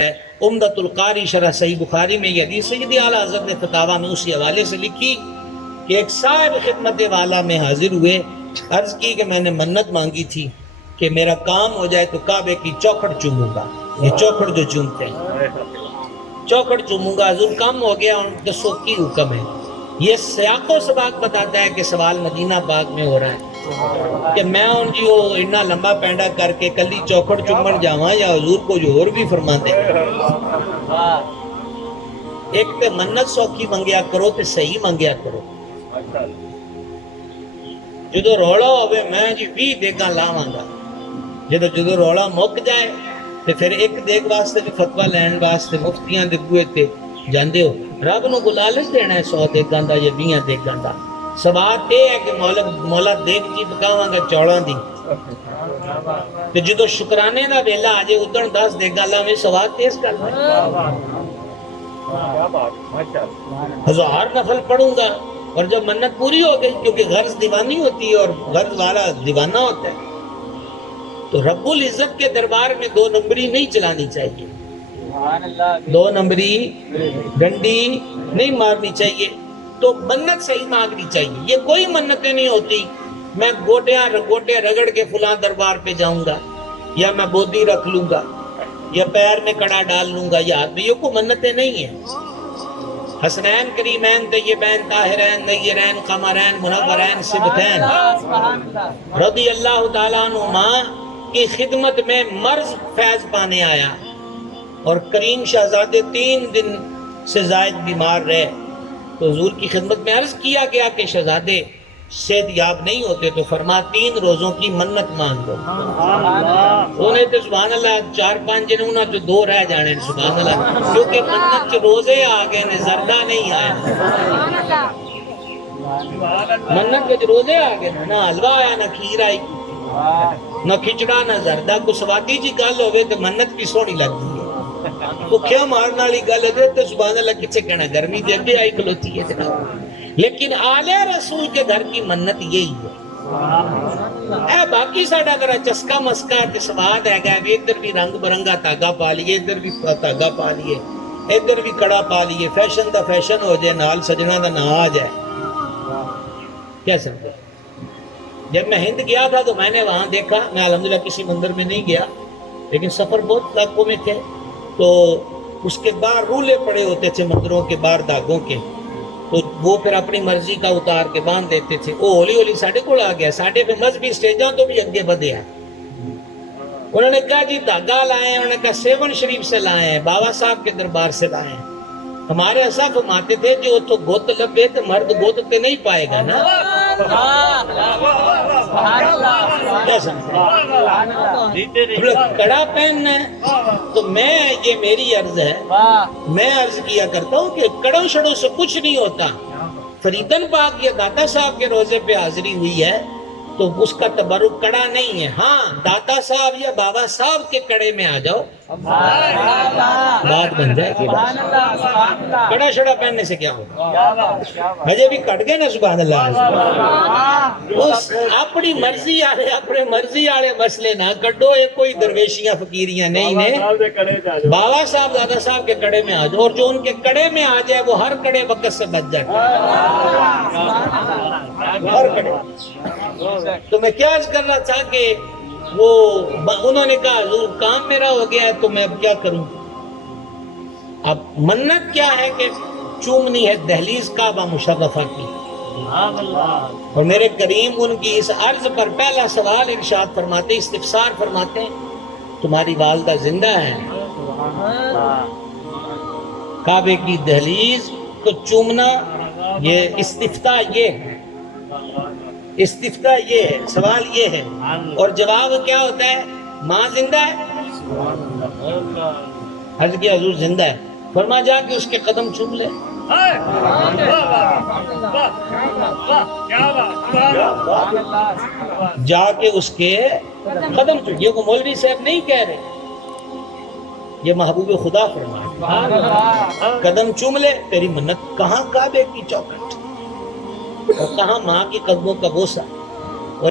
عمدۃ القاری شرح صحیح بخاری میں یہ حدیث سیدی اعلیٰ حضرت نے فتاویٰ میں اسی حوالے سے لکھی کہ ایک صاحب خدمت والا میں حاضر ہوئے، عرض کی کہ میں نے منت مانگی تھی کہ میرا کام ہو جائے تو کعبے کی چوکھٹ چوموں گا، یہ چوکھٹ جو چومتے ہیں چوکھٹ چوموں گا، حضور کام ہو گیا، ان دسو کی حکم ہے۔ یہ سیاق و سباق بتاتا ہے کہ سوال مدینہ پاک میں ہو رہا ہے کہ میں ان جی وہ اتنا لمبا پینڈا کر کے کلی چوکھٹ چومن جاواں یا حضور کو جو اور بھی فرما دے۔ ایک تے منت سوکھی منگیا کرو تے صحیح منگیا کرو۔ جدو روڑا ہوئے میں جی 20 دیگاں لاواں گا، جدو روڑا مک جائے تے پھر ایک دیگ واسطے جو فتوہ لین واسطے مفتیاں دے بوئے تے جاندے ہو، رب نو کو لالچ دینا ہے 100 دیگاں دا یا 20 دیگاں دا۔ سوات یہ ہے کہ مولا دیکھ جی بکاواں گا چوڑاں دی، تے جدو شکرانے دا ویلا آجے ادھر 10 دیگاں لاویں سوات تیز کر دیں، 1000 نفل پڑھوں گا۔ اور جب منت پوری ہو گئی، کیونکہ غرض دیوانی ہوتی ہے اور غرض والا دیوانہ ہوتا ہے، تو رب العزت کے دربار میں 2 نمبری نہیں چلانی چاہیے، 2 نمبری ڈنڈی نہیں مارنی چاہیے، تو منت صحیح مانگنی چاہیے۔ یہ کوئی منتیں نہیں ہوتی میں گوٹے رگڑ کے فلاں دربار پہ جاؤں گا، یا میں بودی رکھ لوں گا، یا پیر میں کڑا ڈال لوں گا، یا ہاتھ میں، یہ کوئی منتیں نہیں ہیں۔ حسنین کریمین طیبین طاہرین نیرین قمرین منورین سبتین رضی اللہ تعالیٰ عنہما کی خدمت میں مرض فیض پانے آیا، اور کریم شہزادے 3 دن سے زائد بیمار رہے، تو حضور کی خدمت میں عرض کیا گیا کہ شہزادے صحت یاب نہیں ہوتے، تو فرما 3 روزوں کی منت مانگ دو۔ انہیں تو سبحان اللہ 4-5 جنہوں نے تو 2 رہ جانے سبحان اللہ، کیونکہ منت کے روزے آگئے نے زردہ نہیں آیا، منت کے روزے آگئے نہ حلوہ آیا نہ کھیر آئی نہ کھچڑا نہ زردہ، کو سواتی جی گل ہوئے تو منت بھی سونی لگتی ہے، وہ کیا مارنا لی گل ہے تو سبحان اللہ کچھے کہنا گرمی دے بھی آئی کھلوتی ہے جناب۔ لیکن آل رسول کے گھر کی منت یہی ہے۔ اے باقی ساڑھا ذرا چسکا مسکا سواد ہے گا، ادھر بھی رنگ برنگا تاگا پا لیے، ادھر بھی تاگا پا لیے، ادھر بھی کڑا پا لیے، فیشن دا فیشن ہو جائے، نال سجنہ دا نہ آ جائے، کیا سمجھے؟ جب میں ہند گیا تھا تو میں نے وہاں دیکھا، میں الحمدللہ کسی مندر میں نہیں گیا، لیکن سفر بہت علاقوں میں تھے، تو اس کے باہر رولے پڑے ہوتے تھے مندروں کے باہر داغوں کے، تو وہ پھر اپنی مرضی کا اتار کے باندھ دیتے تھے۔ وہ ہولی ہولی ساڑھے کو آ گیا، ساڑھے پہ مذہبی سٹیجاں تو بھی اگے بدھے ہیں۔ انہوں نے کہا جی دھاگا لائے ہیں، انہوں نے کہا 7 شریف سے لائے ہیں، بابا صاحب کے دربار سے لائے ہیں۔ ہمارے ایسا فرماتے تھے جو تو گوت لبے تو مرد گوت تے نہیں پائے گا نا، کیا سمجھے؟ کڑا پہننا ہے تو میں، یہ میری عرض ہے، میں عرض کیا کرتا ہوں کہ کڑوں شڑوں سے کچھ نہیں ہوتا۔ فریدن پاک یہ داتا صاحب کے روزے پہ حاضری ہوئی ہے تو اس کا تبرک کڑا نہیں ہے، ہاں داتا صاحب یا بابا صاحب کے کڑے میں آ جاؤ بات بن جائے گی۔ کڑا شڑا پہننے سے کیا ہوگا؟ مجھے بھی کٹ گئے نا سبحان اللہ۔ اس اپنی مرضی آلے مسئلے نہ کٹو، یہ کوئی درویشیاں فقیریاں نہیں نے، بابا صاحب دادا صاحب کے کڑے میں آ جاؤ، اور جو ان کے کڑے میں آ جائے وہ ہر کڑے وقت سے بچ جاتا ہے، ہر کڑے۔ تو میں کیا عرض کرنا تھا کہ وہ انہوں نے کہا حضور کام میرا ہو گیا ہے تو میں اب کیا کروں؟ اب منت کیا ہے کہ چومنی ہے دہلیز کعبہ مشرفہ کی، اور میرے کریم ان کی اس عرض پر پہلا سوال ارشاد فرماتے، استفسار فرماتے ہیں تمہاری والدہ زندہ ہے؟ کعبے کی دہلیز کو چومنا، یہ استفتاء یہ ہے، استفتاء یہ ہے، سوال یہ ہے، اور جواب کیا ہوتا ہے؟ ماں زندہ ہے؟ عرض کیا حضور زندہ ہے، فرما جا کے اس کے قدم چوم لے۔ جا کے اس کے قدم چوم، یہ کو مولوی صاحب نہیں کہہ رہے، یہ محبوب خدا فرمائے، قدم چوم لے، تیری منت کہاں کعبے کی چوکھٹ اور کہاں ماں کی قدموں کا بوسہ۔